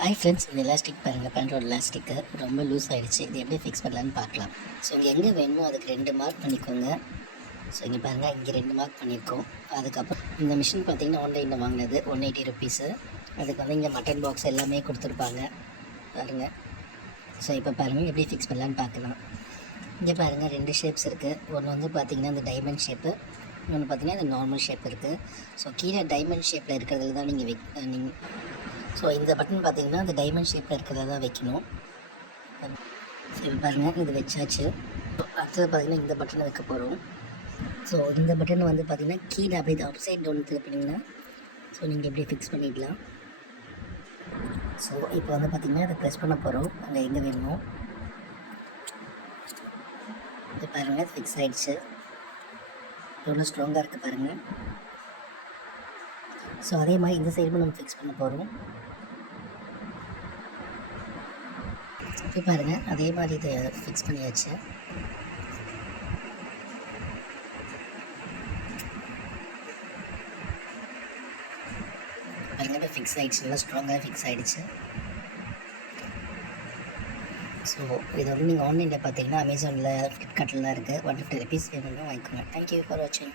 Hi friends இந்த elastic பாருங்கள் பேண்டோட elastic ரொம்ப லூஸ் ஆகிடுச்சு இது எப்படி ஃபிக்ஸ் பண்ணலான்னு பார்க்கலாம். ஸோ இங்கே எங்கே வேணுமோ அதுக்கு ரெண்டு மார்க் பண்ணிக்கோங்க. ஸோ இங்கே பாருங்கள் இங்கே ரெண்டு மார்க் பண்ணியிருக்கோம் அதுக்கப்புறம் இந்த மிஷின் பார்த்தீங்கன்னா ஆன்லைனில் வாங்கினது. ஒன் எயிட்டி ருபீஸு அதுக்கு வந்து இங்கே மட்டன் பாக்ஸ் எல்லாமே கொடுத்துருப்பாங்க. பாருங்கள் ஸோ இப்போ பாருங்கள் எப்படி ஃபிக்ஸ் பண்ணலான்னு பார்க்கலாம். இங்கே பாருங்கள் ரெண்டு ஷேப்ஸ் இருக்குது ஒன்று வந்து பார்த்தீங்கன்னா இந்த டைமண்ட் ஷேப்பு இன்னொன்று பார்த்தீங்கன்னா இந்த நார்மல் ஷேப் இருக்குது ஸோ கீழே டைமண்ட் ஷேப்பில் இருக்கிறதுல தான் நீங்கள் வெக் நீங்கள் ஸோ இந்த பட்டன் பார்த்தீங்கன்னா அந்த டைமண்ட் ஷேப்பில் இருக்கிறத தான் வைக்கணும். சரி பாருங்கள் இது வச்சாச்சு. அடுத்தது பார்த்தீங்கன்னா இந்த பட்டனை வைக்க போகிறோம் ஸோ இந்த பட்டன் வந்து பார்த்தீங்கன்னா கீழே அப்படியே அப் சைட் டவுன் திருப்பினீங்கன்னா ஸோ நீங்கள் எப்படி ஃபிக்ஸ் பண்ணிடலாம் ஸோ இப்போ வந்து பார்த்தீங்கன்னா இதை ப்ரெஸ் பண்ண போகிறோம் அங்கே எங்கே வேணுமோ. இது பாருங்கள் ஃபிக்ஸ் ஆகிடுச்சு எவ்வளோ ஸ்ட்ராங்காக இருக்குது பாருங்கள் ஸோ அதே மாதிரி இந்த சைடுமே நம்ம ஃபிக்ஸ் பண்ண போகிறோம் இப்போ பாருங்கள் அதே மாதிரி இதை ஃபிக்ஸ் பண்ணியாச்சு. பாருங்க ஃபிக்ஸ் ஆகிடுச்சு நல்லா ஸ்ட்ராங்காக ஃபிக்ஸ் ஆகிடுச்சு ஸோ இது வந்து நீங்கள் ஆன்லைனில் பார்த்தீங்கன்னா அமேசானில் ஃப்ளிப்கார்ட்லாம் இருக்குது ஒன் ஃபிஃப்டி ருபீஸ் வேணும்னா வாங்கிக்கோங்க. தேங்க்யூ ஃபார் வாட்சிங்